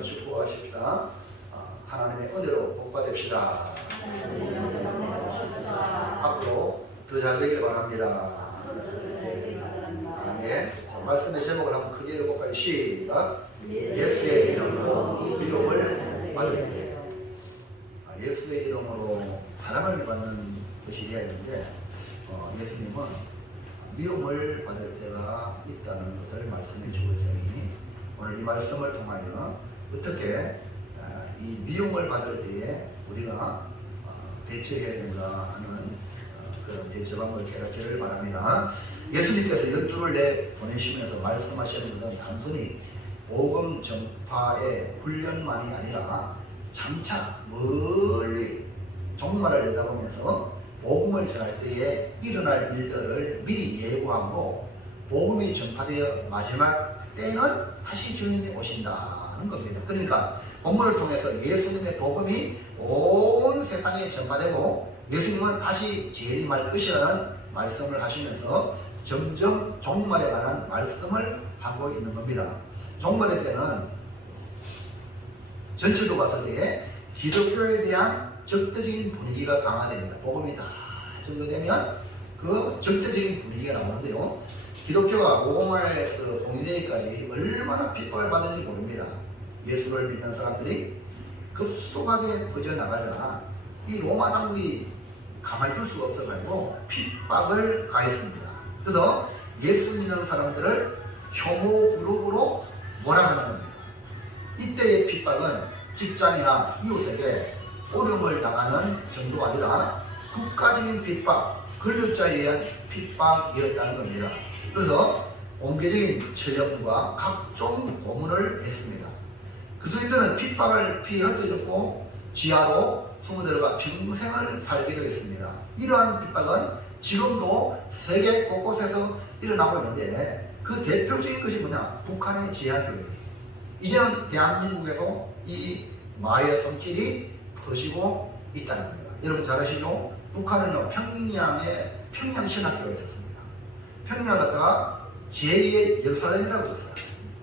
되시기를 축복하십니다. 하나님의 은혜로 복받읍시다. 앞으로 더 잘 되길 바랍니다. 아멘. 자, 말씀의 제목을 한번 크게 읽어볼까요? 시작. 예수의 이름으로 미움을 받을 때. 예수의 이름으로 사랑을 받는 것이 되어야 하는데 예수님은 미움을 받을 때가 있다는 것을 말씀해 주고 있으니 오늘 이 말씀을 통하여 어떻게 이 미움을 받을 때에 우리가 대처해야 되는가 하는 그런 대처 방법을 깨닫기를 바랍니다. 예수님께서 12를 내보내시면서 말씀하시는 것은 단순히 복음 전파의 훈련만이 아니라 장차 멀리 종말을 내다보면서 복음을 전할 때에 일어날 일들을 미리 예고하고 복음이 전파되어 마지막 때는 다시 주님이 오신다는 겁니다. 그러니까 본문을 통해서 예수님의 복음이 온 세상에 전파되고 예수님은 다시 재림할 것이라는 말씀을 하시면서 점점 종말에 관한 말씀을 하고 있는 겁니다. 종말의 때는 전체로 봤을 때 기독교에 대한 적대적인 분위기가 강화됩니다. 복음이 다 전도되면 그 적대적인 분위기가 나오는데요. 기독교가 로마에서 봉인되기까지 얼마나 핍박을 받는지 모릅니다. 예수를 믿는 사람들이 급속하게 퍼져나가자 이 로마 당국이 가만히 둘 수가 없어가지고 핍박을 가했습니다. 그래서 예수 믿는 사람들을 혐오 그룹으로 몰아가는 겁니다. 이때의 핍박은 직장이나 이웃에게 어려움을 당하는 정도가 아니라 국가적인 핍박, 권력자에 의한 핍박이었다는 겁니다. 그래서 공개적인 처형과 각종 고문을 했습니다. 그리스도인들은 핍박을 피해 흩어졌고 지하로 숨어 들어가 평생을 살기도 했습니다. 이러한 핍박은 지금도 세계 곳곳에서 일어나고 있는데 그 대표적인 것이 뭐냐? 북한의 지하교회. 이제는 대한민국에도 이 마의 손길이 퍼지고 있다는 겁니다. 여러분 잘 아시죠? 북한은요 평양에 평양신학교가 있었습니다. 평양 갔다가 제2의 예루살렘이라고 했어요.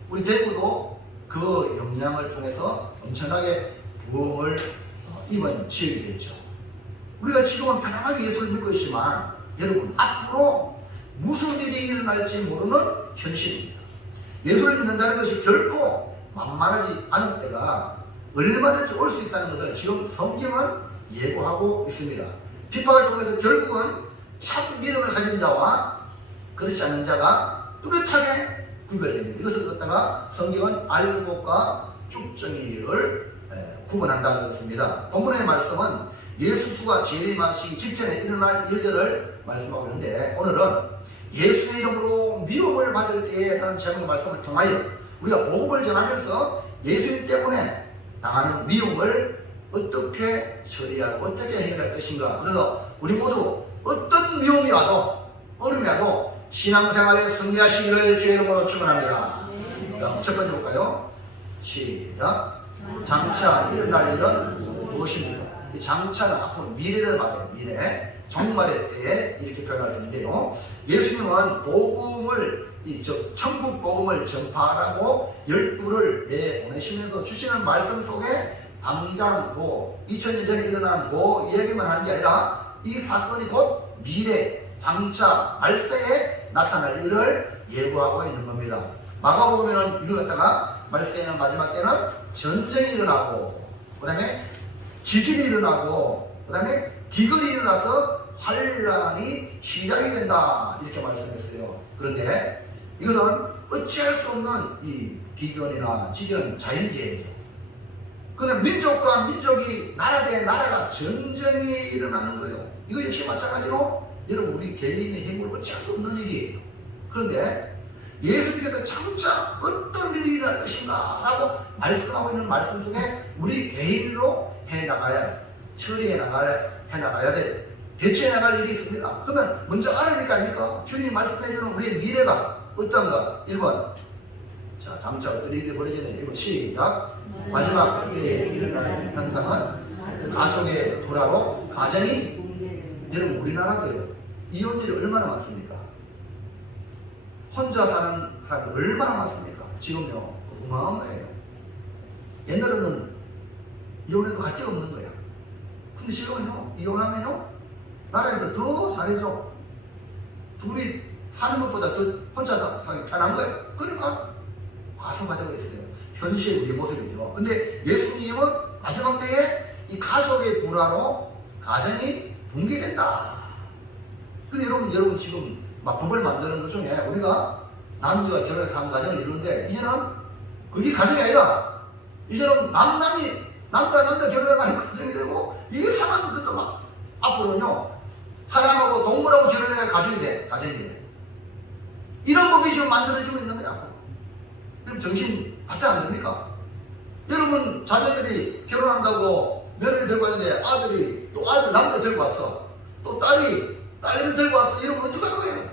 우리 대구도 그 영향을 통해서 엄청나게 부흥을 입은 지역이 됐죠. 우리가 지금은 편안하게 예수를 믿고 있지만 여러분 앞으로 무슨 일이 일어날지 모르는 현실입니다. 예수를 믿는다는 것이 결코 만만하지 않은 때가 얼마든지 올 수 있다는 것을 지금 성경은 예고하고 있습니다. 핍박을 통해서 결국은 참 믿음을 가진 자와 그렇지 않은 자가 뚜렷하게 구별됩니다. 이것을 갖다가 성경은 알곡과 쭉정이를 구분한다는 것입니다. 본문의 말씀은 예수가 재림하시기 직전에 일어날 일들을 말씀하고 있는데 오늘은 예수의 이름으로 미움을 받을 때에 라는 제목의 말씀을 통하여 우리가 복음을 전하면서 예수님 때문에 당하는 미움을 어떻게 처리하고 어떻게 해결할 것인가. 그래서 우리 모두 어떤 미움이 와도 어려움이 와도 신앙생활에 승리하시기를 주의 이름으로 축원합니다. 그럼 첫 번째 볼까요? 시작. 장차 일어날 일은 무엇입니까? 이 장차는 앞으로 미래를 말해요. 미래. 종말의 때에 이렇게 표현할 수 있는데요. 예수님은 복음을 천국 복음을 전파하라고 12를 내보내시면서 주시는 말씀 속에 당장 2000년 전에 일어난 이야기만 한 게 아니라 이 사건이 곧 미래 장차 말세에 나타날 일을 예고하고 있는 겁니다. 마가복음에는 이를 갖다가 말세에는 마지막 때는 전쟁이 일어나고 그 다음에 지진이 일어나고 그 다음에 기근이 일어나서 환란이 시작이 된다 이렇게 말씀했어요. 그런데 이것은 어찌할 수 없는 이 기근이나 지진은 자연재해죠. 그런데 민족과 민족이 나라 대 나라가 전쟁이 일어나는 거예요. 이거 역시 마찬가지로 여러분 우리 개인의 힘으로 어찌할 수 없는 일이에요. 그런데 예수님께서 장차 어떤 일이 일어날 것인가 라고 말씀하고 있는 말씀 속에 우리 개인으로 해나가야 해나가야 돼. 대처해 나갈 일이 있습니다. 그러면 먼저 알아야 될 거 아닙니까? 주님이 말씀해주는 우리의 미래가 어떤가? 1번. 자, 장차 어떤 일이 벌어지는 1번 시작. 마지막 때에 일어날 현상은 가족의 불화로 가정이 여러분 우리나라도요. 이혼율이 얼마나 많습니까? 혼자 사는 사람이 얼마나 많습니까? 지금요 어마어마해요. 옛날에는 이혼해도 갈 데가 없는 거야. 근데 지금은요, 이혼하면요, 나라에도 더 잘해줘. 둘이 사는 것보다 더 혼자 다 살기 편한 거예요. 그러니까 가성가자고 있어요. 현실 우리 모습이죠. 근데 예수님은 마지막 때에 이 가족의 불화로 가정이 붕괴된다. 근데 여러분 지금 막 법을 만드는 것 중에 우리가 남자가 결혼해서 한 가정을 이루는데 이제는 그게 가정이 아니라 이제는 남자 결혼해서 가정이 되고 이게 상한 것도 막 앞으로는요 사람하고 동물하고 결혼해서 가정이 돼. 이런 법이 지금 만들어지고 있는 거야. 그럼 정신 바짝 안 됩니까? 여러분 자녀들이 결혼한다고 며느리 들고 왔는데 아들이 또 아들 남자 들고 왔어. 또 딸내미 들고 왔어. 이러면 어떡할 거예요?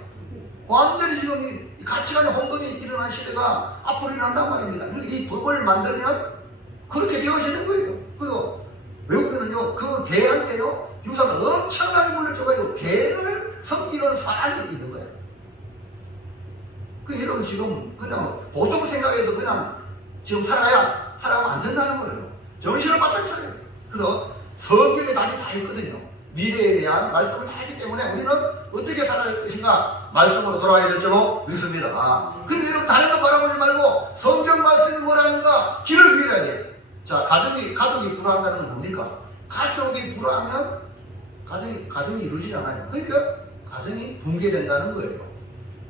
완전히 지금 이 가치관의 혼돈이 일어난 시대가 앞으로 일어난단 말입니다. 이 법을 만들면 그렇게 되어지는 거예요. 그래서 외국에는요 그 개한테요 유산을 엄청나게 물려줘가지고 개를 섬기는 사람이 있는 거예요. 그 여러분 지금 그냥 보통 생각해서 그냥 지금 살아가면 안 된다는 거예요. 정신을 바짝 차려야 돼요. 그래서 성경에 답이 다 있거든요. 미래에 대한 말씀을 다 했기 때문에 우리는 어떻게 살아갈 것인가 말씀으로 돌아와야 될 줄로 믿습니다. 근데 여러분 다른 거 바라보지 말고 성경 말씀이 뭐라는가 길을 비워야 돼요. 자, 가족이 불화한다는 건 뭡니까? 가족이 불화하면 가정이 이루어지지 않아요. 그러니까 가정이 붕괴된다는 거예요.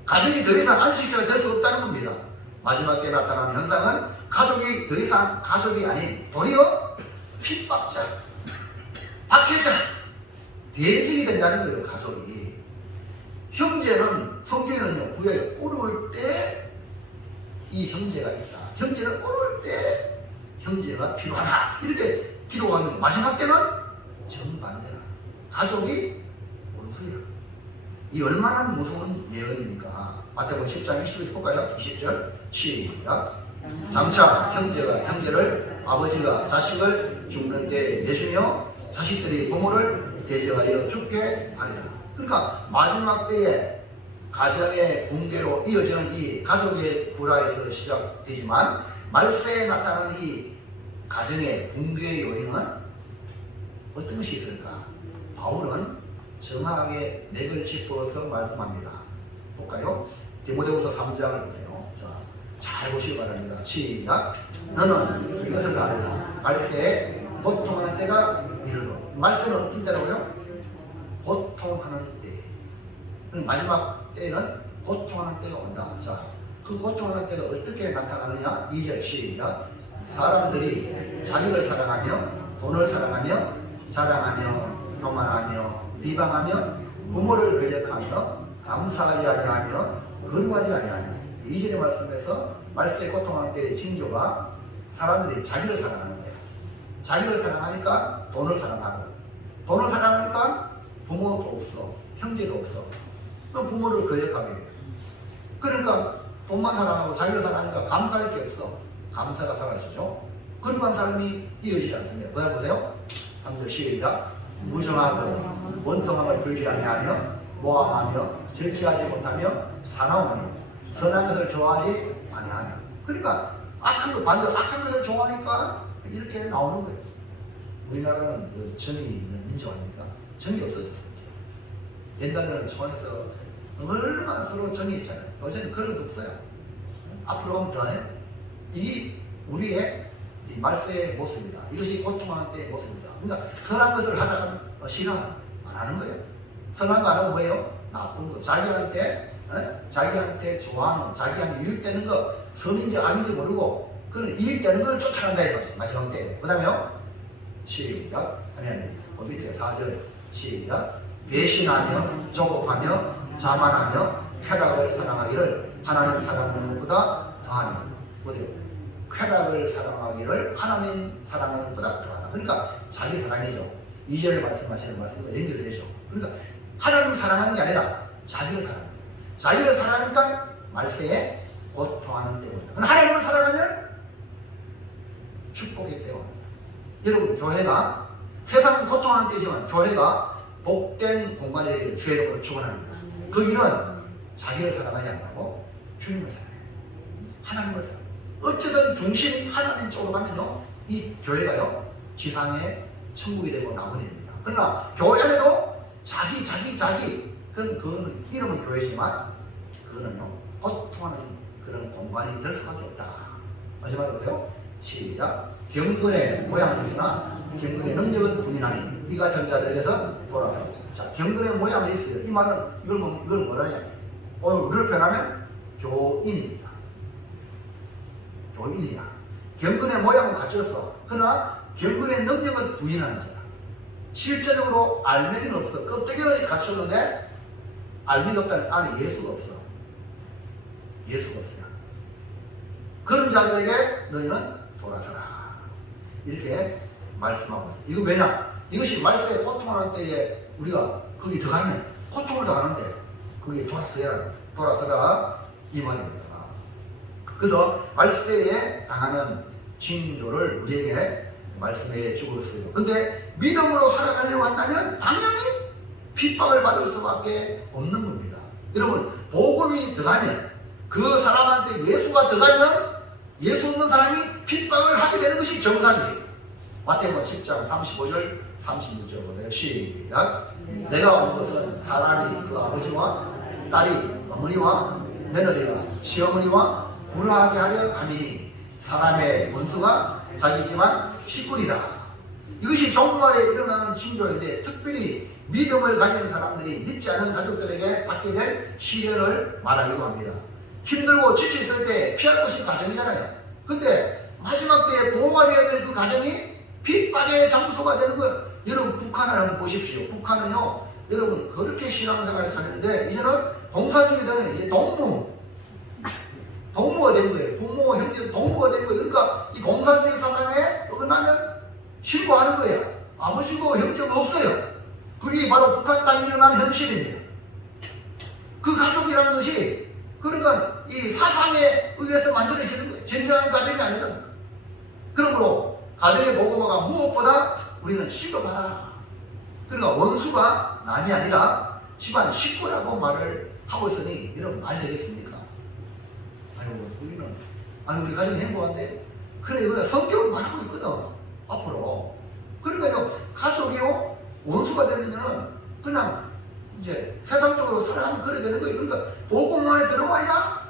가정이 더 이상 안식처가 될 수 없다는 겁니다. 마지막 때 나타나는 현상은 가족이 더 이상 가족이 아닌 도리어 핍박자, 박해자, 대적이 된다는 거예요. 가족이. 형제는 성경에는요 구약에 어려울 때 이 형제가 있다. 형제는 어려울 때 형제가 필요하다. 이렇게 기록하는데 마지막 때는 정반대라. 가족이 원수야. 이 얼마나 무서운 예언입니까? 마태복음 10장 20절 볼까요? 20절 시작. 장차 형제가 형제를 아버지가 자식을 죽는 데 내주며 자식들이 부모를 대적하여 죽게 하리라. 그러니까 마지막 때에 가정의 붕괴로 이어지는 이 가족의 불화에서 시작되지만 말세에 나타나는 이 가정의 붕괴의 요인은 어떤 것이 있을까? 바울은 정확하게 맥을 짚어서 말씀합니다. 볼까요? 디모데후서 3장을 보세요. 잘 보시기 바랍니다. 시작. 너는 이것을 알라. 말세에 고통하는 때가 이르러. 말세는 어떤 때라고요? 고통하는 때. 마지막 때는 고통하는 때가 온다. 자, 그 고통하는 때가 어떻게 나타나느냐? 2절 시작. 사람들이 자기를 사랑하며 돈을 사랑하며 자랑하며 교만하며 비방하며 부모를 거역하며 감사하지 아니하며 거룩하지 아니하며. 2절의 말씀에서 말세에 고통하는 때의 징조가 사람들이 자기를 사랑하는 거예요. 자기를 사랑하니까 돈을 사랑하고, 돈을 사랑하니까 부모도 없어, 형제도 없어. 그럼 부모를 거역하게 돼요. 그러니까 돈만 사랑하고 자기를 사랑하니까 감사할 게 없어. 감사가 사라지죠. 그러한 삶이 이어지지 않습니다. 그 다음 보세요. 3절 시작. 무정하고 원통함을 풀지 아니하며 모함하며 절제하지 못하며 사나움하며 선한 것을 좋아하지 아니하며. 그러니까 악한 것을 좋아하니까 이렇게 나오는 거예요. 우리나라는 그 정이 있는 민족 아닙니까? 정이 없어졌어요. 옛날에는 손에서 얼마나 서로 정이 있잖아요. 요새는 그런 것도 없어요. 앞으로 가면 더해. 이게 우리의 이 말세의 모습입니다. 이것이 고통하는 때의 모습입니다. 그러니까 선한 것을 하자 하면 싫어 안 하는 거예요. 선한 거 안 하면 뭐예요? 나쁜 거. 자기한테 좋아하는 거, 자기한테 유익되는 거, 선인지 아닌지 모르고 그런 이익되는 걸 쫓아간다 이거죠. 마지막 때. 그 다음에요. 시작. 그 밑에 4절 시작. 배신하며 조급하며 자만하며 쾌락을 사랑하기를 하나님 사랑하는 것보다 더하며. 보세요. 쾌락을 사랑하기를 하나님 사랑하는 것보다 더하다. 그러니까 자기 사랑이죠. 2절 말씀하시는 말씀과 연결되죠. 그러니까 하나님 사랑하는 게 아니라 자기를 사랑하는 거예요. 자기를 사랑하니까 말세에 고통하는 때가 온다. 하나님을 사랑하면 축복의 때가 온다. 여러분, 교회가 세상은 고통하는 때지만 교회가 복된 공간이 되기를 주의 이름으로 축원합니다. 거기는 자기를 사랑하지 않고 주님을 사랑해요. 하나님을 사랑해요. 어쨌든 중심 하나님 쪽으로 가면요, 이 교회가요 지상의 천국이 되고 나오게 됩니다. 그러나 교회 안에도 자기 그건 이름은 교회지만 그거는요 고통하는 그런 공간이 될 수밖에 없다. 마지막에 보세요. 시작. 경건의 모양은 있으나 경건의 능력은 분인하니 이 같은 자들에게서 돌아서. 자, 경건의 모양이 있어요. 이 말은 이걸 뭐라냐? 오늘 우리를 표현하면 교인입니다. 교인이야. 경건의 모양은 갖췄어. 그러나 경건의 능력은 부인하는 자야. 실제적으로 알맹이는 없어. 껍데기는 갖췄는데 알맹이가 없다는 안에 예수가 없어. 예수가 없어요. 그런 자들에게 너희는 돌아서라. 이렇게 말씀하고 있어요. 이거 왜냐? 이것이 말세에 고통하는 때에 우리가 거기 들어가면 고통을 당하는데 거기에 돌아서라 이 말입니다. 그래서 말세에 당하는 징조를 우리에게 말씀해 주고 있어요. 근데 믿음으로 살아가려고 한다면 당연히 핍박을 받을 수밖에 없는 겁니다. 여러분, 복음이 들어가면 그 사람한테 예수가 들어가면 예수 없는 사람이 핍박을 하게 되는 것이 정상이에요. 마태복음 10장 35절 36절 보세요. 시작. 내가 온 것은 사람이 그 아버지와 딸이 어머니와 며느리가 시어머니와 불화하게 하려 함이니 사람의 원수가 자기지만 식구리다. 이것이 종말에 일어나는 징조인데 특별히 믿음을 가진 사람들이 믿지 않는 가족들에게 받게 될 시련을 말하기도 합니다. 힘들고 지쳐있을 때 피할 것이 가정이잖아요. 근데 마지막 때에 보호가 되어야 될 그 가정이 핍박의 장소가 되는 거예요. 여러분 북한을 한번 보십시오. 북한은요 여러분 그렇게 신앙생활을 찾는데 이제는 공산주의 되면 이제 동무가 된 거예요. 부모, 형제 동무가 된 거예요. 그러니까 이 공산주의 사상에 어긋나면 신고하는 거예요. 아버지고 형제가 없어요. 그게 바로 북한 땅에 일어나는 현실입니다. 그 가족이라는 것이 그러니까 이 사상에 의해서 만들어지는 거예요. 진정한 가정이 아니라. 그러므로 가정의 복음화가 무엇보다 우리는 시급하다. 그러니까 원수가 남이 아니라 집안 식구라고 말을 하고 있으니 이런 말이 되겠습니까? 우리 가정이 행복한데 그래 이거 성경을 말하고 있거든 앞으로. 그러니까요 가족이요 원수가 되면은 그냥 이제 세상적으로 살아가면 그래 되는 거예요. 그러니까 복음 안에 들어와야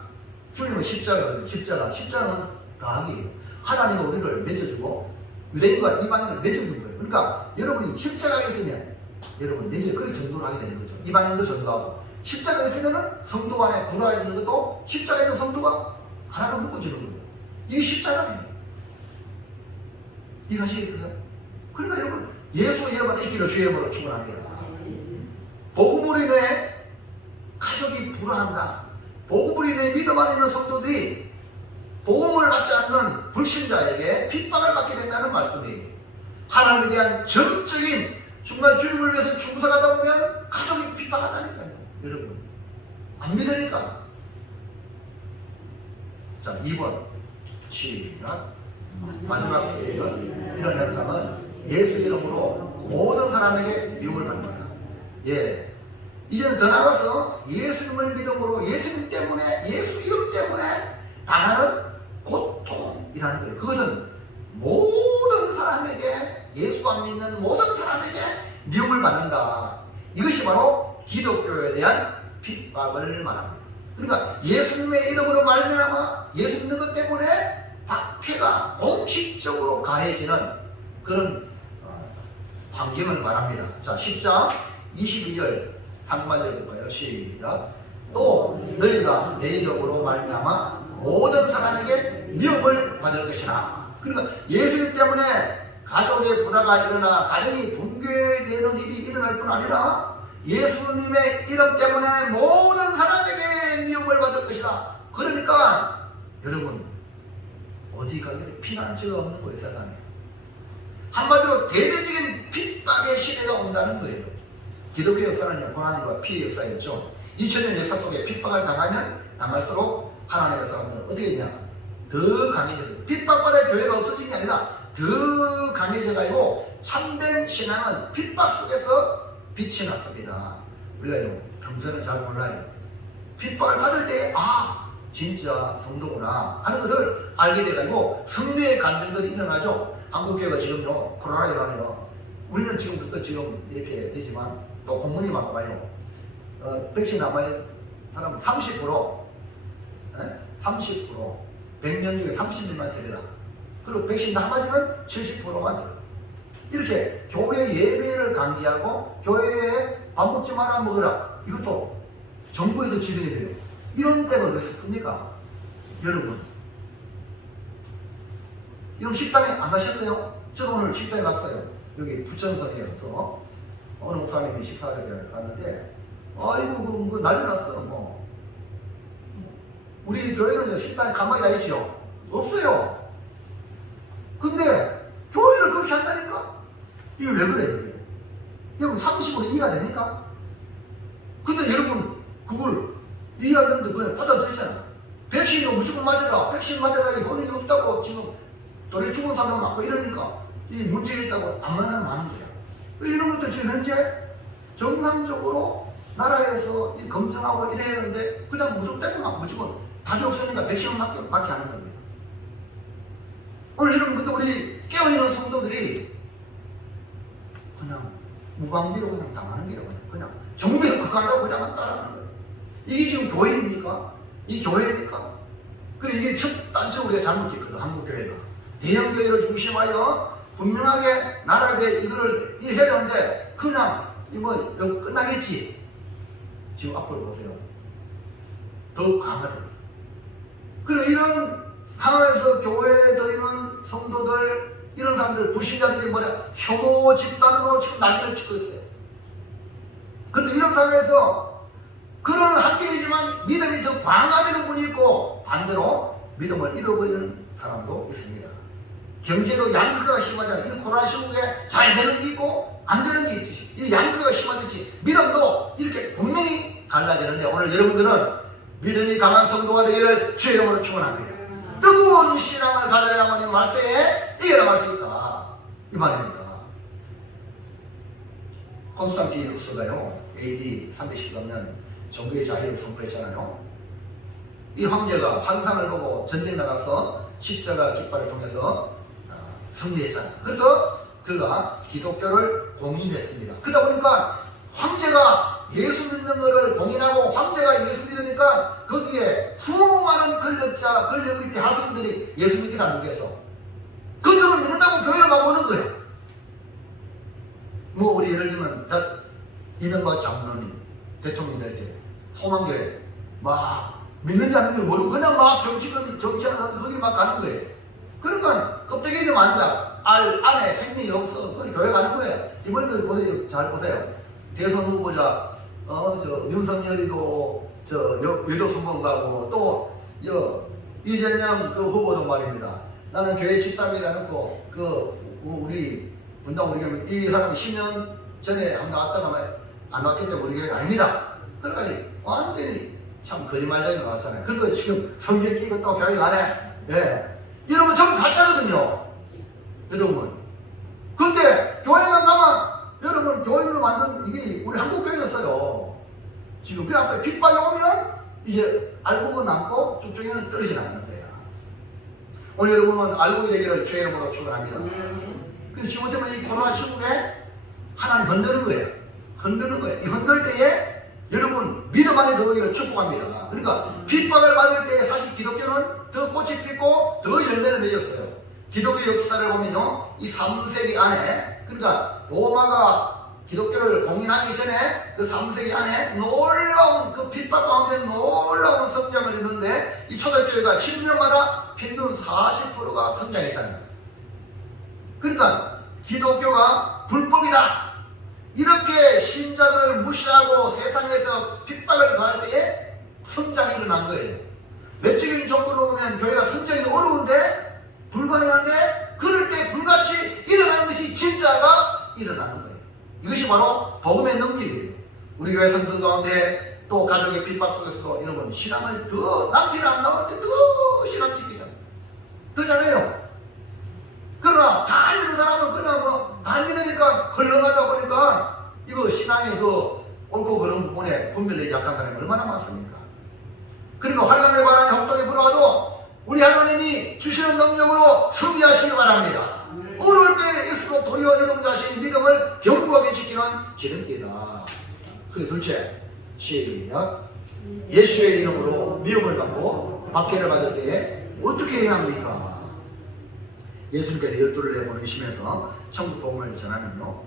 주님은 십자가는 강하게 하나님은 우리를 맺어주고 유대인과 이방인을 맺어준 거예요. 그러니까 여러분이 십자가에 있으면 여러분 맺어 그렇게 전도를 하게 되는 거죠. 이방인도 전도하고 십자가에 있으면은 성도 안에 들어와 있는 것도 십자가에 있는 성도가 하나로 묶어지는 거예요. 이게 십자가예요. 이해하시겠어요? 그러니까 여러분 예수 여러분 있기를 주의 이름으로 축원합니다. 복음으로 인해 가족이 불화한다. 복음으로 인해 믿음 안에 있는 성도들이 복음을 받지 않는 불신자에게 핍박을 받게 된다는 말씀이에요. 하나님에 대한 정적인 정말 주님을 위해서 충성하다 보면 가족이 핍박한다니까요. 여러분 안 믿으니까. 자 2번 시작. 마지막 계획은 이런 현상은 예수 이름으로 모든 사람에게 미움을 받는다. 예, 이제는 더 나아가서 예수님을 믿음으로 예수님 때문에 예수 이름 때문에 당하는 고통이라는 거예요. 그것은 모든 사람에게 예수 안 믿는 모든 사람에게 미움을 받는다. 이것이 바로 기독교에 대한 핍박을 말합니다. 그러니까 예수님의 이름으로 말미암아 예수 믿는 것 때문에 박해가 공식적으로 가해지는 그런 환경을 말합니다. 자 10장 22절 상반절 볼까요? 시작. 또 너희가 내 이름으로 말미암아 모든 사람에게 미움을 받을 것이라. 그러니까 예수님 때문에 가족의 불화가 일어나 가정이 붕괴되는 일이 일어날 뿐 아니라 예수님의 이름 때문에 모든 사람에게 미움을 받을 것이다. 그러니까 여러분 어디 가게 피난처가 없는 거예요. 세상에. 한마디로 대대적인 핍박의 시대가 온다는 거예요. 기독교 역사는요 고난과 피해 역사였죠. 2000년 역사 속에 핍박을 당하면 당할수록 하나님의 사람들은 어떻게 했냐 더 강해져요. 핍박받을 교회가 없어진 게 아니라 더 강해져가지고 참된 신앙은 핍박 속에서 빛이 났습니다. 우리가 평소에는 잘 몰라요. 핍박을 받을 때 진짜 성도구나 하는 것을 알게 돼가지고 성례의 간증들이 일어나죠. 한국교회가 지금요 코로나 일어나요. 우리는 지금부터 지금 이렇게 되지만 또 공문이 막 와요. 백신 남아있는 사람 30%, 30%, 100명 중에 30명만 되더라. 그리고 백신 다 맞으면 70%만 되더라. 이렇게 교회 예배를 강제하고 교회에 밥 먹지 마라 먹으라. 이것도 정부에서 지정이 돼요. 이런 때가 어디 있습니까? 여러분. 여러분 식당에 안 가셨어요? 저도 오늘 식당에 갔어요. 여기 부천성이어서 어느 목사님이 식사하러 갔는데 아이고 그 난리 났어. 뭐 우리 교회는 식당에 가만히 다 있지요? 없어요. 근데 교회를 그렇게 한다니까? 이게 왜 그래 이게? 여러분 30으로 이해가 됩니까? 근데 여러분 그걸 이해 안 되는데 그냥 받아들이잖아. 백신도 무조건 맞아라. 백신 맞아라. 이거는 없다고 지금 돈에 죽은 사람 맞고 이러니까 이 문제가 있다고 안 맞는 사람 많은 거야. 이런 것도 지금 현재 정상적으로 나라에서 검증하고 이래야 하는데 그냥 무조건 무조건 답이 없으니까 백신을 맞게 하는 겁니다. 오늘 여러분 근데 우리 깨어있는 성도들이 그냥 무방비로 그냥 당하는 길이에요. 그냥 정부에서 그거 한다고 그냥 따라하는 거예요. 이게 지금 교회입니까? 이 교회입니까? 그래 이게 첫 단추 우리가 잘못했거든. 한국교회가 대형교회를 중심하여 분명하게 나라에 이거를 해야 되는데 그냥 뭐 끝나겠지. 지금 앞으로 보세요. 더욱 강화됩니다. 그래 이런 상황에서 교회에 들이는 성도들 이런 사람들 불신자들이 혐오 집단으로 지금 난리를 치고 있어요. 그런데 이런 상황에서 그런 학교이지만 믿음이 더 강화되는 분이 있고 반대로 믿음을 잃어버리는 사람도 있습니다. 경제도 양극화가 심하잖아요. 이 코로나 시국에 잘 되는 게 있고 안 되는 게 있듯이 이 양극화가 심하듯이 믿음도 이렇게 분명히 갈라지는데 오늘 여러분들은 믿음이 강한 성도가 되기를 주의 이름으로 축원합니다. 뜨거운 신앙을 가져야만 이 말세에 이겨나갈 수 있다 이 말입니다. 콘스탄티누스가요 AD 313년 종교의 자유를 선포했잖아요. 이 황제가 환상을 보고 전쟁에 나가서 십자가 깃발을 통해서 승리했잖아요. 그래서 그가 기독교를 공인했습니다. 그러다 보니까 황제가 예수 믿는 것을 공인하고 황제가 예수 믿으니까 거기에 수많은 권력 밑에 하수인들이 예수 믿게 안 믿겠어. 그들을 믿는다고 교회를 막 오는 거예요. 뭐 우리 예를 들면 이명박 장로님 대통령 될 때 소망교회 막 믿는지 안 믿는지 모르고 그냥 막 정치하는 거기 막 가는 거예요. 그러니까 껍데기를 많은 거야. 안에 생명이 없어. 그러니 교회 가는 거예요. 이번에도 보세요. 잘 보세요. 대선 후보자 윤석열이도 외도 선거 가고 또 이재명 그 후보도 말입니다. 나는 교회 집사입니다 놓고 우리 분당 우리 교회 이 사람이 10년 전에 한번 나왔다가 안 나왔기 때문에 우리 교회가 아닙니다. 그러니까 완전히 참 거짓말쟁이가 나왔잖아요. 그래도 지금 성경 끼고 또 교회 가네. 예. 이런 건 전부 가짜거든요. 여러분. 근데 교회만 가면 여러분 교회로 만든 이게 우리 한국교회였어요. 지금 그 앞에 빗발이 오면 이제 알곡은 남고 쭉쭉이는 떨어져 나가는 거예요. 오늘 여러분은 알곡이 되기를 주의 이름으로 축원합니다. 근데 지금 어쩌면 이 코로나 시국에 하나님 흔드는 거예요. 흔드는 거예요. 이 흔들 때에 여러분 믿음 안에 들어오기를 축복합니다. 그러니까 핍박을 받을 때 사실 기독교는 더 꽃이 피고 더 열매를 맺었어요. 기독교 역사를 보면요, 이 3세기 안에 그러니까 로마가 기독교를 공인하기 전에 그 3세기 안에 놀라운 그 핍박 가운데 놀라운 성장을 이루는데 이 초대교회가 7년마다 평균 40%가 성장했다는 거예요. 그러니까 기독교가 불법이다 이렇게 신자들을 무시하고 세상에서 핍박을 가할 때에 성장이 일어난 거예요. 외적인 정도로 보면 교회가 성장이 어려운데 불가능한데 그럴 때 불같이 일어나는 것이 진짜가 일어나는 거예요. 이것이 바로 복음의 능력이에요. 우리 교회 성도들 가운데 또 가족의 핍박 속에서도 여러분 신앙을 더 남편이 안 나올 때 더 신앙 지키잖아요. 더 잘해요. 그러나 다 안 믿는 사람은 그냥 다 안 믿으니까 흘러가다 보니까 이거 신앙의 그 옳고 그런 부분에 분별력이 약한 사람이 얼마나 많습니까? 그러니까 환난의 바람이 혹독히 불어와도 우리 하나님이 주시는 능력으로 승리하시기 바랍니다. 어려울 때일수록 도리어 여러분 자신의 믿음을 견고하게 지키는 지름길이다. 그 둘째, 시작. 예수의 이름으로 미움을 받고 박해를 받을 때에 어떻게 해야 합니까? 예수님께서 12를 내보내시면서 천국 복음을 전하면요,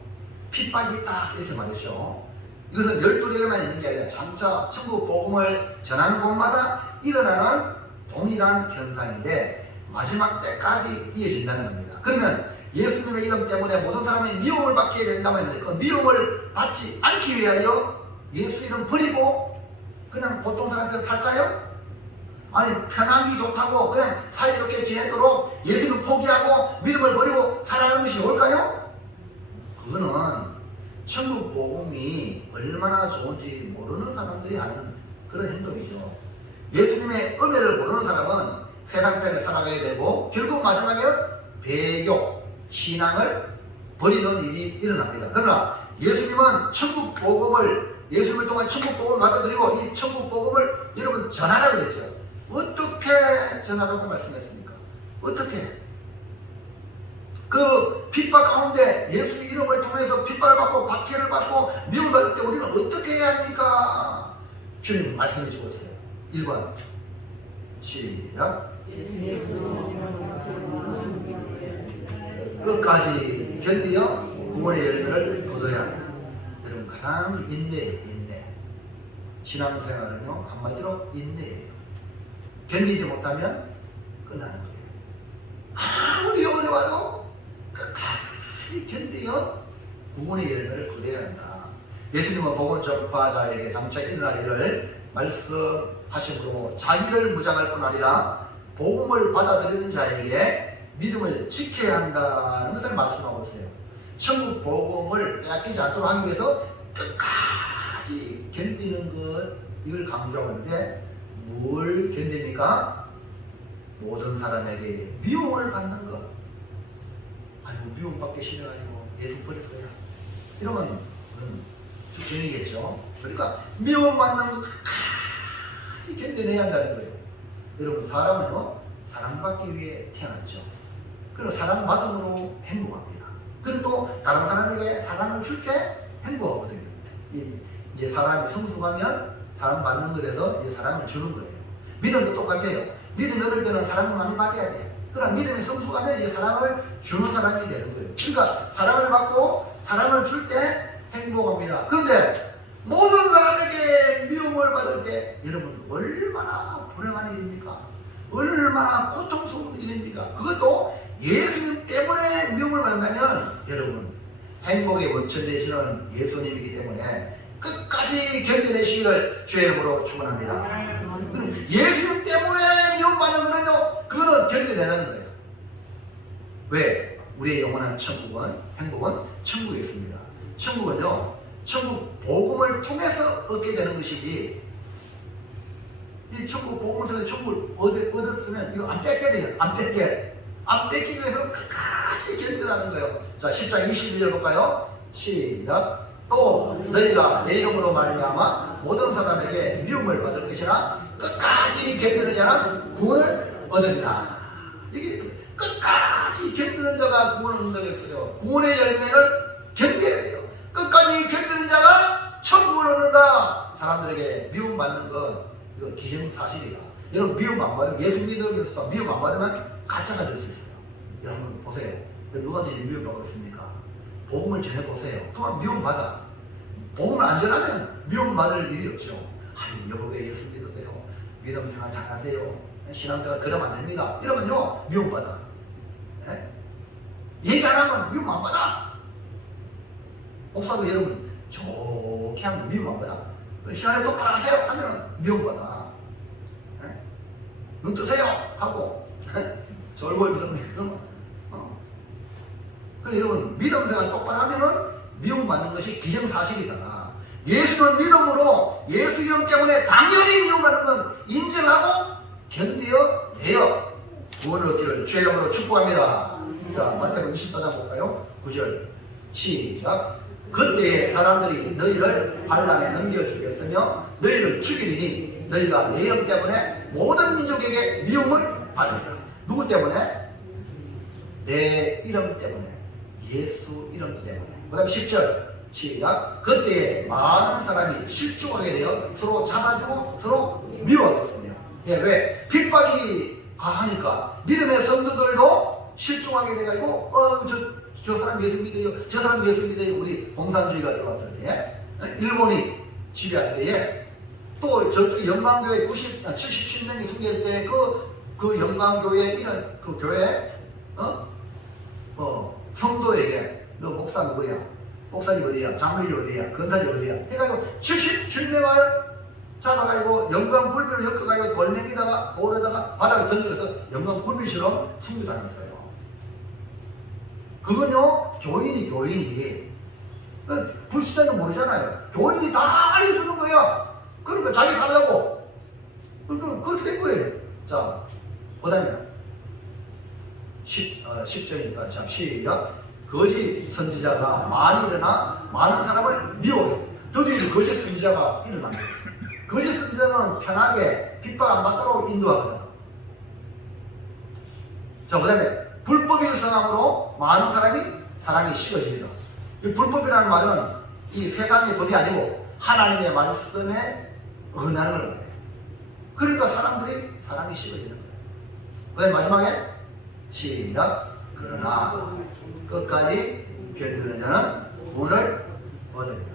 핍박이 있다 이렇게 말했죠. 이것은 12개만 있는 게 아니라 장차 천국 복음을 전하는 곳마다 일어나는 동일한 현상인데 마지막 때까지 이어진다는 겁니다. 그러면 예수님의 이름 때문에 모든 사람이 미움을 받게 된다고 했는데 그 미움을 받지 않기 위하여 예수 이름 버리고 그냥 보통 사람처럼 살까요? 아니 편하기 좋다고 그냥 사이좋게 지내도록 예수를 포기하고 믿음을 버리고 살아가는 것이 옳을까요? 그거는 천국 복음이 얼마나 좋은지 모르는 사람들이 하는 그런 행동이죠. 예수님의 은혜를 모르는 사람은 세상편에 살아가게 되고 결국 마지막에는 배교, 신앙을 버리는 일이 일어납니다. 그러나 예수님은 천국 복음을 예수님을 통한 천국 복음을 받아들이고 이 천국 복음을 여러분 전하라고 그랬죠. 어떻게 전하라고 말씀했습니까? 어떻게? 그 핍박 가운데 예수 이름을 통해서 핍박을 받고 박해를 받고 미움받을 때 우리는 어떻게 해야 합니까? 주님 말씀해 주셨어요. 1번 시작. 끝까지 견디어 구원의 열매를 거둬야 합니다. 여러분 가장 인내예요. 인내. 신앙생활은요 한마디로 인내예요. 견디지 못하면 끝나는 거예요. 아무리 어려워도 끝까지 견디어 구원의 열매를 거둬야 한다. 예수님은 복음 전파자에게 장차 일어날 일을 말씀하심으로 자기를 무장할 뿐 아니라 복음을 받아들이는 자에게 믿음을 지켜야 한다는 것을 말씀하고 있어요. 천국 복음을 빼앗기지 않도록 하기 위해서 끝까지 견디는 것, 이걸 강조하는데 뭘 견딥니까? 모든 사람에게 미움을 받는 것. 아이고 미움받기 싫어가지고 예수 버릴 거야. 이러면 그건 죽전이겠죠. 그러니까 미움받는 것 끝까지 견뎌내야 한다는 거예요. 여러분 사람은요 사랑받기 위해 태어났죠. 그리고 사랑받음으로 행복합니다. 그리고 또 다른 사람에게 사랑을 줄 때 행복하거든요. 이제 사람이 성숙하면 사랑받는 것에서 이제 사랑을 주는 거예요. 믿음도 똑같아요. 믿음이 어릴 때는 사랑을 많이 받아야 돼요. 그러나 믿음이 성숙하면 이제 사랑을 주는 사람이 되는 거예요. 그러니까 사랑을 받고 사랑을 줄 때 행복합니다. 그런데 모든 사람에게 미움을 받을 때 여러분 얼마나 불행한 일입니까? 얼마나 고통스러운 일입니까? 그것도 예수님 때문에 미움을 받는다면 여러분 행복의 원천 되시는 예수님이기 때문에 끝까지 견뎌내시기를 주의 이름으로 축원합니다. 예수님 때문에 미움받는 거는요 그거는 견뎌내는 거예요. 왜? 우리의 영원한 천국은 행복은 천국에 있습니다. 천국은요 천국 복음을 통해서 얻게 되는 것이지 이 천국 복음을 통해서 천국을 얻었으면 이거 안 뺏겨야 돼요. 안 뺏기기 위해서 끝까지 견디라는 거예요. 자 10장 22절 볼까요? 시작. 또 너희가 내 이름으로 말미암아 모든 사람에게 미움을 받을 것이나 끝까지 견디는 자는 구원을 얻으리라. 이게 끝까지 견디는 자가 구원을 얻는다고 했어요. 구원의 열매를 견뎌야 돼요. 끝까지 견디는 자가 천국을 얻는다. 사람들에게 미움받는 것 이거 기정사실이다. 여러분 미움 안 받으면 예수 믿으면서도 미움 안 받으면 가짜가 될 수 있어요. 여러분 한번 보세요. 누가 제일 미움받고 있습니까? 복음을 전해보세요. 그만 미움받아. 복음을 안 전하면 미움받을 일이 없죠. 아유 여보 왜 예수 믿으세요? 믿음생활 잘하세요. 신앙생활 그러면 안 됩니다. 이러면요 미움받아. 네? 얘기 안 하면 미움 안 받아. 목사도 여러분 좋게 하면 미움 안 받아. 신앙생활 똑바로 하세요 하면 미움받아. 네? 눈 뜨세요 하고 저 얼굴 그러면 그런데 여러분 믿음생활 똑바로 하면은 미움받는 것이 기정사실이다. 예수는 믿음으로 예수 이름 때문에 당연히 미움받는 건 인정하고 견뎌내어 구원을 얻기를 주의 이름으로 축복합니다. 자 마태복음 24장 볼까요? 9절 시작. 그때에 사람들이 너희를 환난에 넘겨주겠으며 너희를 죽이리니 너희가 내 이름 때문에 모든 민족에게 미움을 받으리라. 누구 때문에? 내 이름 때문에. 예수 이름 때문에. 그 다음에 10절 시작. 그때에 많은 사람이 실족하게 되어 서로 잡아주고 서로 미워하겠습니다. 예, 왜? 핍박이 가하니까 믿음의 성도들도 실종하게 돼가지고 저 사람 예수 믿어요, 저 사람 예수 믿어요. 우리 공산주의가 들어왔을 때 일본이 지배할 때에 또 저쪽 영광교회 77명이 순교할 때 그 영광교회 이런 그 교회 성도에게 너 목사 누구야? 목사님 어디야? 장로님 어디야? 권사님 어디야? 해가지고 77명을 잡아가지고 영광 불빛을 엮어가지고 돌멩이다가 돌에다가 바닥에 던져서 영광 불빛처럼 순교당했어요. 그건요, 교인이 불시대는 모르잖아요. 교인이 다 알려주는 거야. 그러니까 자기 살려고 그렇게 된 거예요. 자, 그 다음에 10절이니까 자, 시작. 거짓 선지자가 많이 일어나 많은 사람을 미워해. 드디어 거짓 선지자가 일어납니다. 거짓 선지자는 편하게 핍박 안 받도록 인도하거든. 자, 그 다음에 불법인 성함으로 많은 사랑이 식어지리라. 이 불법이라는 말은 이 세상의 법이 아니고 하나님의 말씀에 어긋나는 걸 말해요. 그러니까 사랑이 식어지는 거예요. 그 다음에 마지막에 시작. 그러나 끝까지 견디는 자는 구원을 얻으리라.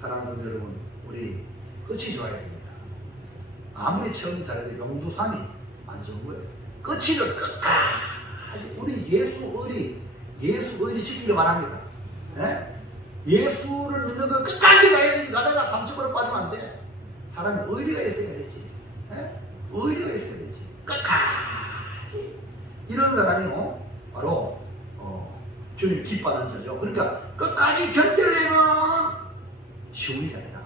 사랑하는 성도 여러분, 우리 끝이 좋아야 됩니다. 아무리 처음 잘해도 용두삼이 안 좋은 거예요. 끝이를 끝까지 우리 예수 의리 지키기만 합니다. 예수를 믿는 거 끝까지 가야 되지. 가다가 3초으로 빠지면 안 돼. 사람이 의리가 있어야 되지. 의리가 있어야 되지. 끝까지. 이런 사람이 바로 주님 기뻐하는 자죠. 그러니까 끝까지 견디려면 쉬운 일이 아니라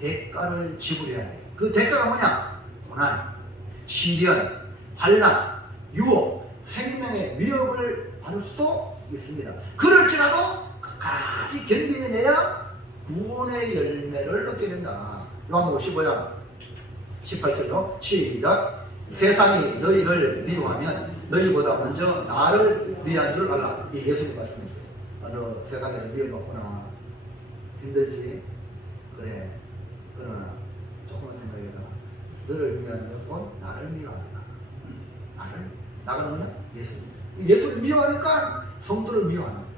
대가를 지불해야 돼. 그 대가가 뭐냐? 고난, 시련, 환난, 유혹, 생명의 위협을 받을 수도 있습니다. 그럴지라도 끝까지 견디느냐 구원의 열매를 얻게 된다. 요한복음 15장 18절요. 시작. 세상이 너희를 미워하면 너희보다 먼저 나를 위한 줄 알라. 이 예수님 말씀입니다. 너 세상에서 미워받구나. 힘들지? 그래. 그러나 조금만 생각해봐. 너를 위한 것도 나를 미워하니까. 나가 누구냐? 예수를 미워하니까 성도를 미워하는 거예요.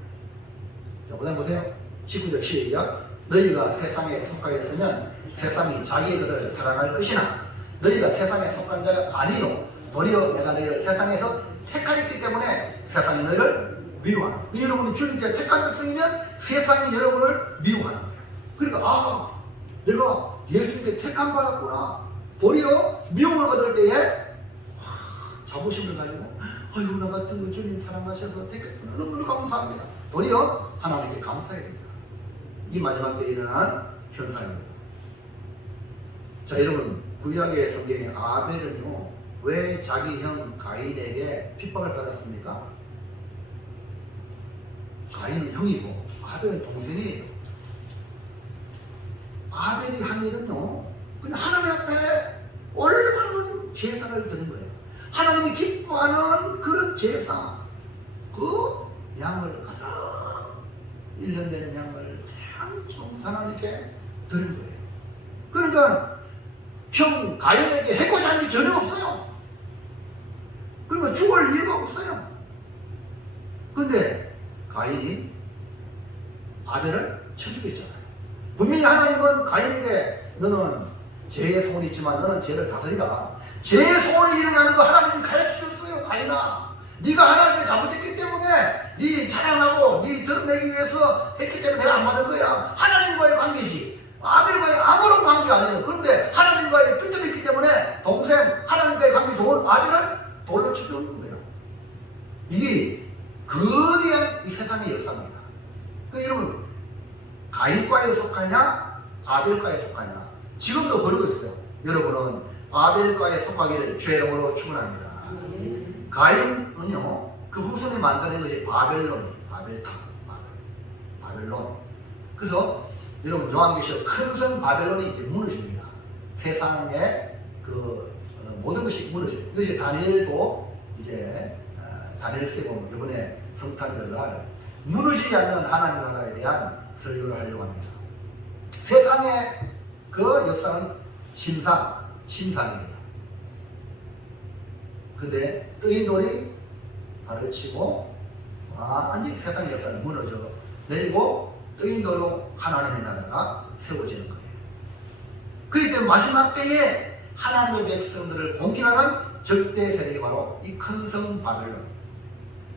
자, 그 다음 보세요. 19절 시작. 너희가 세상에 속하였으면 세상이 자기의 것을 사랑할 것이나 너희가 세상에 속한 자가 아니요 도리어 내가 너희를 세상에서 택하였기 때문에 세상이 너희를 미워하는 거예요. 여러분이 주님께 택한 백성이면 세상이 여러분을 미워하는 거예요. 그러니까 내가 예수님께 택함 받았구나. 도리어 미움을 받을 때에 자부심을 가지고 아이고 나 같은 거 주님 사랑하셔서 택했구나. 너무너무 감사합니다. 도리어 하나님께 감사해야 됩니다. 이 마지막 때 일어난 현상입니다. 자, 여러분 구약의 성경에 아벨은요 왜 자기 형 가인에게 핍박을 받았습니까? 가인은 형이고 아벨은 동생이에요. 아벨이 한 일은요 그냥 하나님 앞에 올바른 제사를 드린 거예요. 하나님이 기뻐하는 그런 제사, 그 양을 가장 1년 된 양을 가장 좋은 하나님께 드린 거예요. 그러니까 형 가인에게 해코지 하는 게 전혀 없어요. 그러니까 죽을 이유가 없어요. 근데 가인이 아벨을 쳐 죽였잖아요. 분명히 하나님은 가인에게 너는 죄의 소원이 있지만 너는 죄를 다스리라. 죄의 소원이 일어나는 거 하나님이 가르쳐줬어요. 가인아, 네가 하나님께 잘못했기 때문에 네 자랑하고 네 드러내기 위해서 했기 때문에 내가 안 받은 거야. 하나님과의 관계지 아벨과의 아무런 관계 아니에요. 그런데 하나님과의 삐뚤이 있기 때문에 동생 하나님과의 관계 좋은 아벨을 돌로 치주는 거예요. 이게 거대한 이 세상의 역사입니다. 그러니까 여러분 가인과에 속하냐 아벨과에 속하냐 지금도 그러고 있어요. 여러분은 아벨과에 속하기를 죄로으로 축원합니다. 가인은요 그 후손이 만드는 것이 바벨론이에요. 바벨론. 그래서 여러분 요한계시록 큰 성 바벨론이 이렇게 무너집니다. 세상의 모든 것이 무너져요. 이것이 다니엘도 이제 다니엘서에 보면 이번에 성탄절날 무너지지 않는 하나님 나라에 대한 설교를 하려고 합니다. 세상의 그 역사는 심상이에요. 근데 뜨인 돌이 발을 치고 완전히 세상의 역사를 무너져 내리고 뜨인 돌로 하나님의 나라가 세워지는 거예요. 그렇기 때문에 마지막 때에 하나님의 백성들을 공격하는 적대 세력이 바로 이 큰 성 바벨론.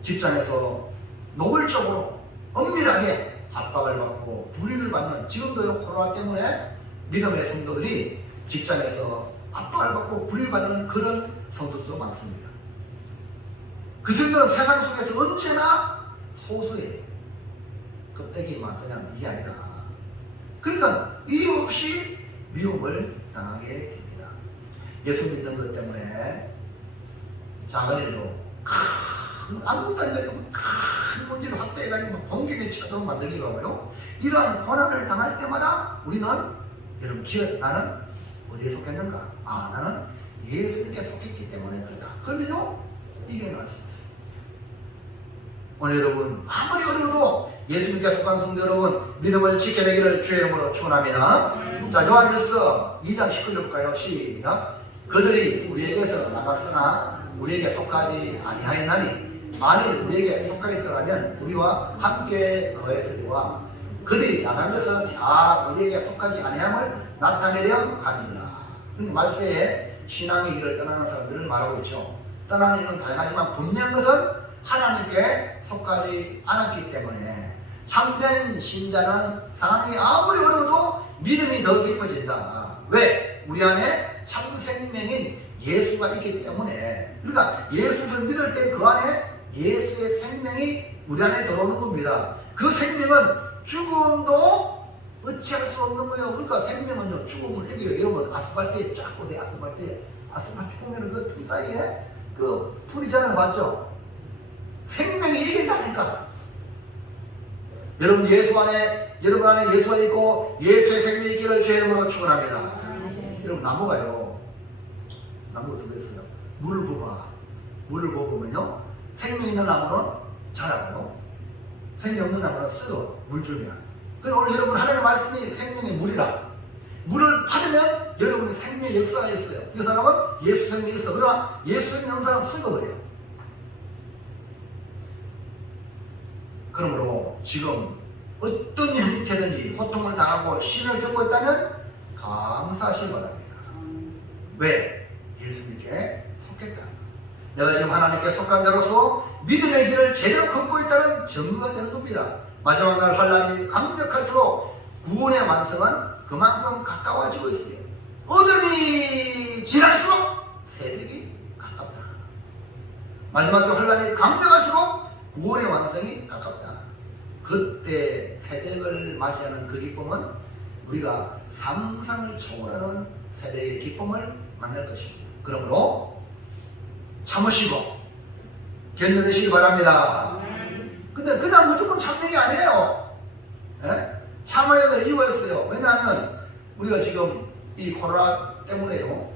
직장에서 노골적으로 엄밀하게 압박을 받고 불이익을 받는, 지금도요 코로나 때문에 믿음의 성도들이 직장에서 압박을 받고 불이익을 받는 그런 성도들도 많습니다. 그 성도는 세상 속에서 언제나 소수예요. 껍데기만 그냥 이게 아니라. 그러니까 이유 없이 미움을 당하게 됩니다. 예수 믿는 것 때문에 작은 일도 아무것도 아니라 큰 문제로 확대해가지고 공격의 차도로 만들기도 하고요. 이러한 고난을 당할 때마다 우리는 여러분 나는 어디에 속했는가? 나는 예수님께 속했기 때문에 그렇다. 그러면요 이겨낼 수 있어요. 오늘 여러분 아무리 어려워도 예수님께 속한 성도 여러분 믿음을 지켜내기를 주의 이름으로 축원합니다. 자, 요한일서 2장 19절 볼까요? 시작. 그들이 우리에게서 나갔으나 우리에게 속하지 아니하였나니 만일 우리에게 속하였더라면 우리와 함께 거했으리와 그들이 나간 것은 다 우리에게 속하지 아니함을 나타내려 함이니라. 그러니까 말세에 신앙의 길을 떠나는 사람들은 말하고 있죠. 떠나는 이유는 다양하지만 분명한 것은 하나님께 속하지 않았기 때문에 참된 신자는 상황이 아무리 어려워도 믿음이 더 깊어진다. 왜? 우리 안에 참 생명인 예수가 있기 때문에. 그러니까 예수를 믿을 때 그 안에 예수의 생명이 우리 안에 들어오는 겁니다. 그 생명은 죽음도 어찌할 수 없는 거예요. 그러니까 생명은요 죽음을 이겨요. 여러분 아스팔트에 쫙 보세요. 아스팔트 보면 그 틈 사이에 그 풀이잖아요. 맞죠? 생명이 이긴다니까. 여러분 여러분 안에 예수가 있고 예수의 생명이 있기를 주의 이름으로 축원합니다. 여러분 나무가 어떻게 됐어요? 물을 부어보면요 생명 있는 나무는 자라고요. 생명 없는 나무는 썩어. 물 주면. 그래서 오늘 여러분 하나님의 말씀이 생명의 물이라. 물을 받으면 여러분의 생명의 역사가 있어요. 이 사람은 예수 생명이 있어. 그러나 예수 생명 없는 사람은 썩어버려요. 그러므로 지금 어떤 형태든지 고통을 당하고 신을 겪고 있다면 감사하시기 바랍니다. 왜? 예수님께 속했다. 내가 지금 하나님께 속한 자로서 믿음의 길을 제대로 걷고 있다는 증거가 되는 겁니다. 마지막 날 환란이 강력할수록 구원의 완성은 그만큼 가까워지고 있어요. 어둠이 지날수록 새벽이 가깝다. 마지막 때 환란이 강력할수록 구원의 완성이 가깝다. 그때 새벽을 맞이하는 그 기쁨은 우리가 상상을 초월하는 새벽의 기쁨을 만날 것입니다. 그러므로 참으시고 견뎌내시기 바랍니다. 근데 그냥 무조건 참는 게 아니에요. 참아야 될 이유가 있어요. 왜냐하면 우리가 지금 이 코로나 때문에요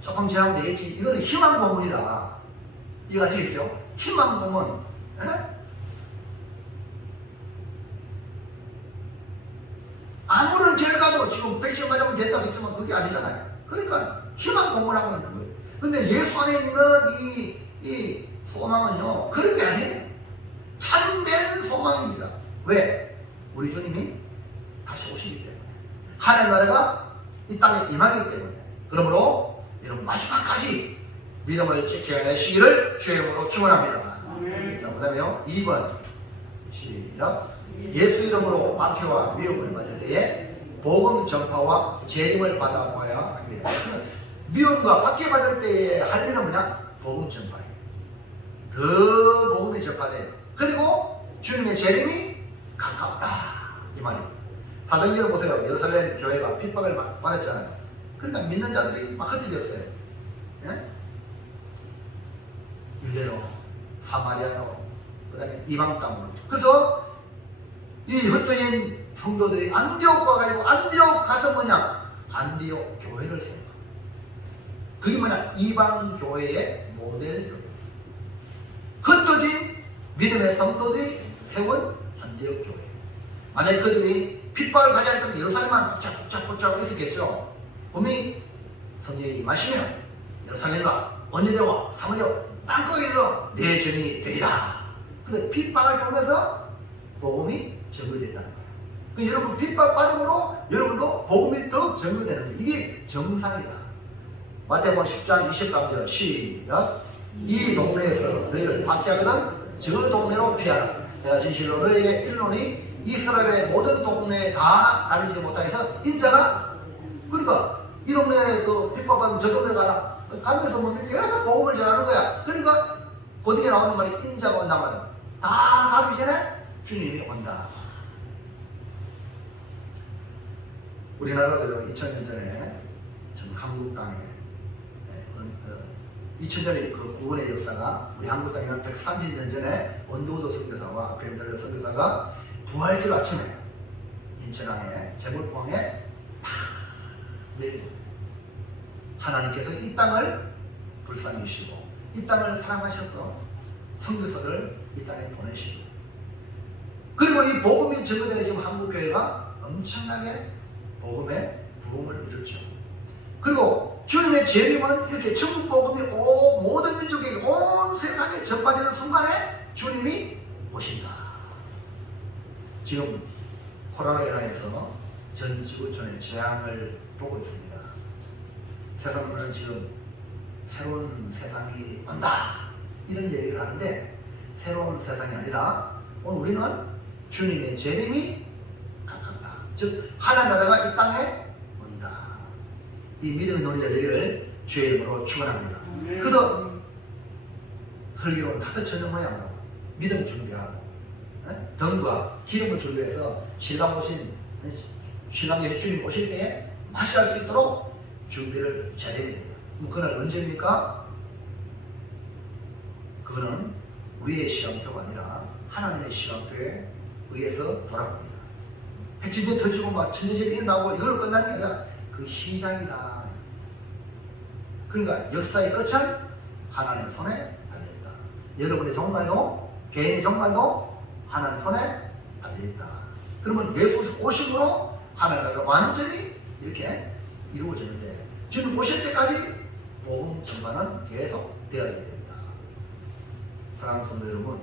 조금 지나면 되겠지. 이거는 희망 고문이라 이해가시겠죠? 희망 고문. 아무런 죄를 가도 지금 백신 맞으면 된다고 했지만 그게 아니잖아요. 그러니까 희망 고문하고 있는 거예요. 근데 예수 안에 있는 이 소망은요 그런 게 아니에요. 참된 소망입니다. 왜? 우리 주님이 다시 오시기 때문에, 하나님 나라가 이 땅에 임하기 때문에. 그러므로 여러분 마지막까지 믿음을 지켜내시기를 주의 이름으로 축원합니다. 자, 그 다음에요 2번 시작. 예수 이름으로 박해와 미움을 받을 때에 복음 전파와 재림을 받아봐야 합니다. 미움과 박해 받을 때에 할 일은 뭐냐? 복음 전파예요. 더 복음이 전파돼요. 그리고 주님의 재림이 가깝다 이 말입니다. 사도행전을 보세요. 예루살렘 교회가 핍박을 받았잖아요. 그러니까 믿는 자들이 막 흩어졌어요. 유대로, 사마리아로, 그 다음에 이방 땅으로. 그래서 이 흩어진 성도들이 안디옥 가가지고, 안디옥 가서 뭐냐? 안디옥 교회를 세운 거예요. 그게 뭐냐? 이방 교회의 모델 교회. 흩어진 믿음의 성도들이 세운 안디옥 교회. 만약에 그들이 핍박을 가지 않았다면 예루살렘만 붙잡고 있었겠죠. 분명히 성령이 임하시면 예루살렘과 원유대와 사마리아 땅끝에 이르러 내 증인이 되리라. 근데 핍박을 통해서 복음이 증거됐다는 거예요. 그러니까 여러분 핍박 받음으로 여러분도 복음이 더 증거되는 거예요. 이게 정상이다. 마태복음 10장 23절 시작. 이 동네에서 너희를 박해하거든 저 동네로 피하라. 내가 진실로 너희에게 이르노니 이스라엘의 모든 동네에 다 다니지 못하여서 인자가 그러니까 이 동네에서 핍박받은 저 동네 가라. 가면서 뭐 계속 복음을 전하는 거야. 그러니까 고등에 나오는 말이 인자가 온단 말이야. 다 가기 전에 주님이 온다. 우리나라도 2000년 전에 한국 땅에 2000년의 그 구원의 역사가 우리 한국 땅에는 130년 전에 원도우도 선교사와 벤달러 선교사가 부활절 아침에 인천항에 제물봉에 다 내리고 하나님께서 이 땅을 불쌍히 여시고 이 땅을 사랑하셔서 선교사들을 이 땅에 보내시고 그리고 이 복음이 증거되는 지금 한국교회가 엄청나게 복음의 부흥을 이뤘죠. 그리고 주님의 재림은 이렇게 천국 복음이 모든 민족에게 온 세상에 전파되는 순간에 주님이 오신다. 지금 코로나로 인해서 전 지구촌의 재앙을 보고 있습니다. 세상은 지금 새로운 세상이 온다 이런 얘기를 하는데 새로운 세상이 아니라 우리는 주님의 재림이 가깝다. 즉 하나님 나라가 이 땅에 온다. 이 믿음의 논리자 얘기를 주의 이름으로 축원합니다. 그래서 설교는 다트처럼 모양으로 믿음 준비하고 등과 기름을 준비해서 신랑 신랑의 주님 오실 때에 마시할 수 있도록 준비를 잘해야 돼요. 그날 언제입니까? 그거는 우리의 시간표가 아니라 하나님의 시간표에 의해서 돌아갑니다. 핵진대 터지고 막 천재적이 일어나고 이걸로 끝나는 게 아니라 그 시작이다. 그러니까 역사의 끝은 하나님의 손에 달려있다. 여러분의 종말도 개인의 종말도 하나님의 손에 달려있다. 그러면 예수 오심으로 하나님을 완전히 이렇게 이루어지는데 지금 오실 때까지 복음 전파는 계속 되어야 된다. 사랑하는 성도 여러분,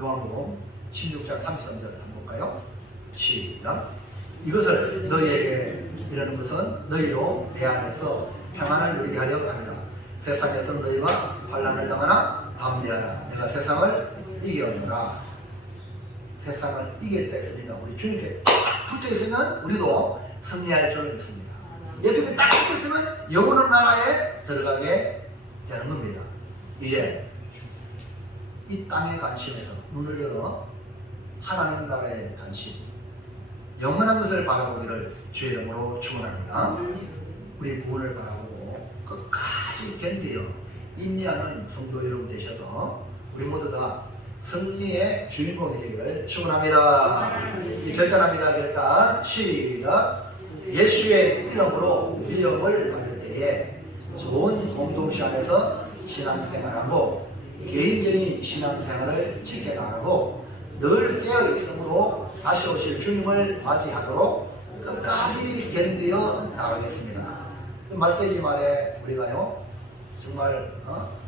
요한복음 16장 33절 한번 볼까요? 시작. 이것을 너희에게 이르는 것은 너희로 내 안에서 평안을 누리게 하려 함이라. 세상에서 너희가 환난을 당하나 담대하라. 내가 세상을 이겼노라. 세상을 이겼다 했습니다. 우리 주님께 딱 붙어 있으면 우리도 승리할 줄을 믿습니다. 예수님께 딱 붙어 있으면 영원한 나라에 들어가게 되는 겁니다. 이제 이 땅의 관심에서 눈을 열어 하나님 나라의 관심, 영원한 것을 바라보기를 주의 이름으로 축원합니다. 우리 구원을 바라보고 끝까지 견디어 인내하는 성도 여러분 되셔서 우리 모두 다 승리의 주인공이 되기를 축원합니다. 이 결단합니다. 결단 시작. 예수의 이름으로 위협을 받을 때에 좋은 공동체 안에서 신앙생활하고 개인적인 신앙생활을 지켜나가고 늘 깨어있으므로 다시 오실 주님을 맞이하도록 끝까지 견디어 나가겠습니다. 말세지 말에 우리가요 정말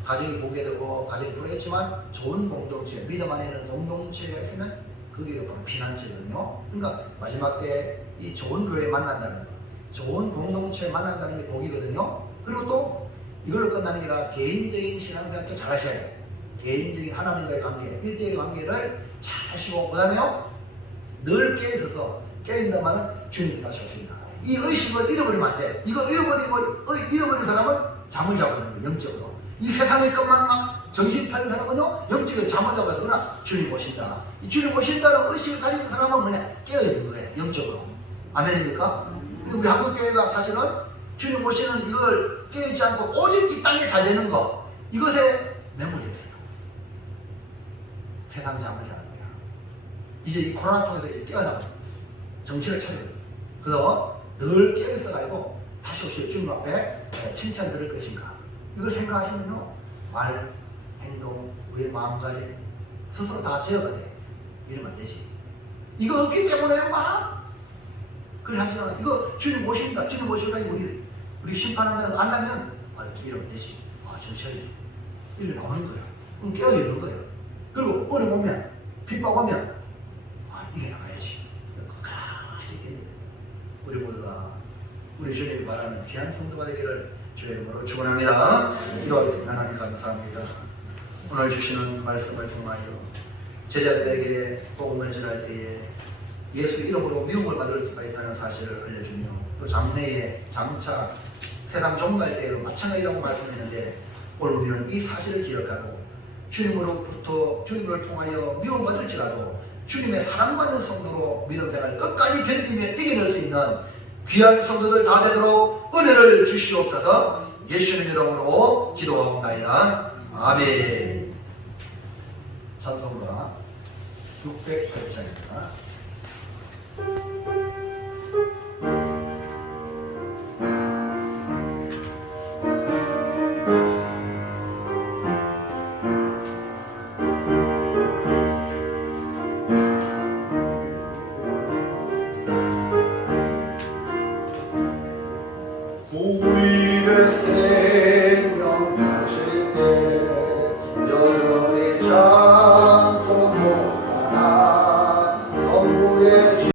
가정이 보게 되고 가정이 부르겠지만 좋은 공동체, 믿음 안에 있는 공동체가 있으면 그게 바로 피난처거든요. 그러니까 마지막 때 이 좋은 교회에 만난다는 거, 좋은 공동체에 만난다는 게 복이거든요. 그리고 또 이걸로 끝나는 게 아니라 개인적인 신앙생활도 잘 하셔야 돼요. 개인적인 하나님과의 관계, 1대1 관계를 잘 하시고 그 다음에요 늘 깨어있어서 깨어있다마는 주님이 다시 오신다. 이 의식을 잃어버리면 안 돼. 이거 잃어버린 사람은 잠을 자고 있는 거예요. 영적으로. 이 세상의 것만 막 정신 팔린 사람은요 영적으로 잠을 자고 있거나 주님 오신다. 이 주님 오신다는 의식을 가지고 있는 사람은 뭐냐? 깨어있는 거예요. 영적으로. 아멘입니까? 근데 우리 한국교회가 사실은 주님 오시는 이걸 깨어있지 않고 오직 이 땅에 잘 되는 거 이것에 매몰되어 있어요. 세상 잠을 자는 거야. 이제 이 코로나 통해서 깨어나거든요. 정신을 차리거든요. 그래서 늘 깨어있어가지고 다시 오실 주님 앞에 칭찬 들을 것인가? 이걸 생각하시면요, 말, 행동, 우리의 마음가짐 스스로 다 제어가 돼. 이러면 안 되지. 이거 없기 때문에 막 그래 하시잖아. 이거 주님 오신다, 주님 오시라 우리 심판한다는 거 안다면 이러면 되지. 정신이죠. 이렇게 나오는 거예요. 그럼 깨어있는 거예요. 그리고 어려움 오면, 핍박 오면 이게 나가야지. 끝까지 이깁니다. 우리 모두가 우리 주님이 말하는 귀한 성도가 되기를 주의 이름으로 축원합니다. 기도하겠습니다. 하나님 감사합니다. 오늘 주시는 말씀을 통하여 제자들에게 복음을 전할 때에 예수 이름으로 미움을 받을 수가 있다는 사실을 알려주며 또 장래에 장차 세상 종말 때에도 마찬가지라고 말씀했는데 오늘 우리는 이 사실을 기억하고 주님으로부터 주님을 통하여 미움받을지라도 주님의 사랑받는 성도로 믿음생활 끝까지 견디며 이겨낼 수 있는 귀한 성도들 다 되도록 은혜를 주시옵소서. 예수님 이름으로 기도하옵나이다. 아멘. 찬송가 608장입니다.